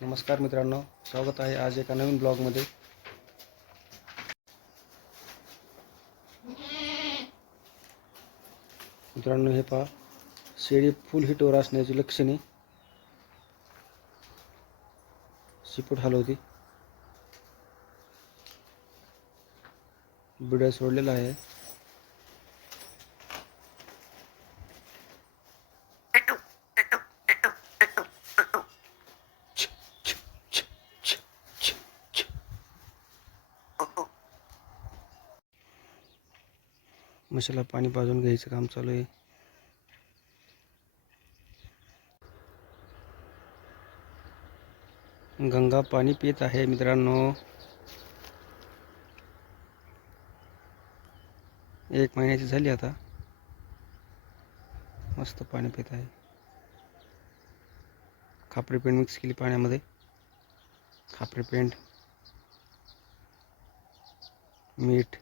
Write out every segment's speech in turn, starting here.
नमस्कार मित्रांनो स्वागत आहे आज एका नवीन ब्लॉगमध्ये. मित्रांनो हे पहा शेळी फुल हिटवर असण्याची लक्षणे. शिपूट हलवती बिड्या सोडलेला आहे. म्हशीला पाणी पाजून घ्यायचं काम चालू आहे. गंगा पाणी पित आहे मित्रांनो. एक महिन्याची झाली आता. मस्त पाणी पित आहे. खापरी पेंट मिक्स केली पाण्यामध्ये. खापरी पेंट. मीठ.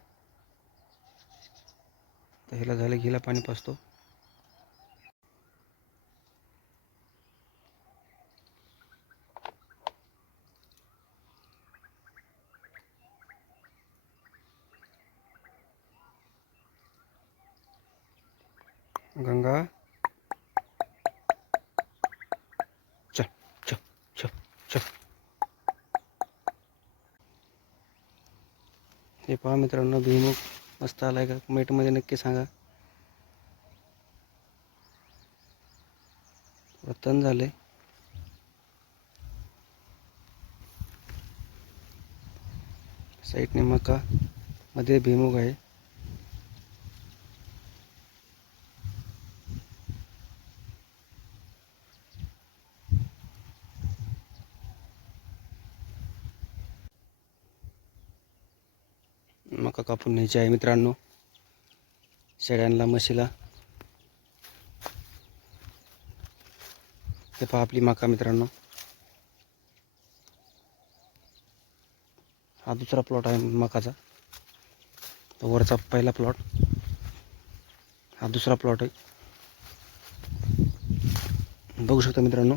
ह्याला झालं हिला पाणी पाजतो. गंगा. चल चल चल चल. हे पहा मित्रांनो भुईमुग मस्त आलाय का? कमेंटमध्ये नक्की सांगा. वतन झाले. साईडने मका मध्ये भुईमुग आहे. मका कापून न्यायची आहे मित्रांनो. शेळ्यांना म्हशीला. हे पहा आपली मका मित्रांनो. हा दुसरा प्लॉट आहे मकाचा. तो वरचा पहिला प्लॉट हा दुसरा प्लॉट आहे. बघू शकता मित्रांनो.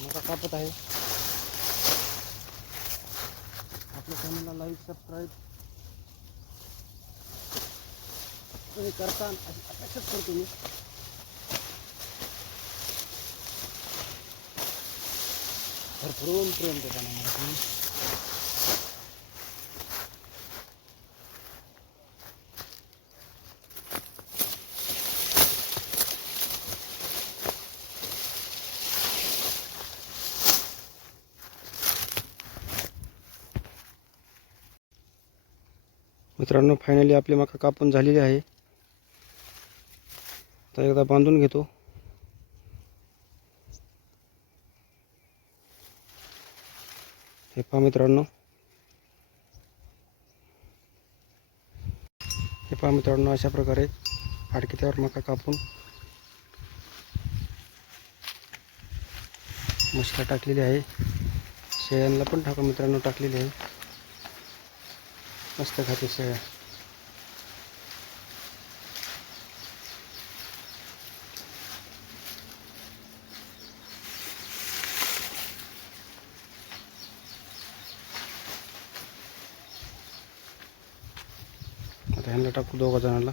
मेरा क्या पता है? अपने चैनल लाइक सब्सक्राइब करता अपेक्षा करतो मी भरपूर प्रेम करता मला मैं मित्रांनो फायनली आपली मका कापून झालेली आहे. तर एकदा बांधून घेतो. हे पहा मित्रांनो. हे पहा मित्रांनो अशा प्रकारे आडकित्यावर मका कापून मशीला टाकलेली आहे. शेळ्यांना पण टाका मित्रांनो टाकलेली आहे. मस्त खाते शेळ्या आता ह्यांना टाकू दोघा जणांना.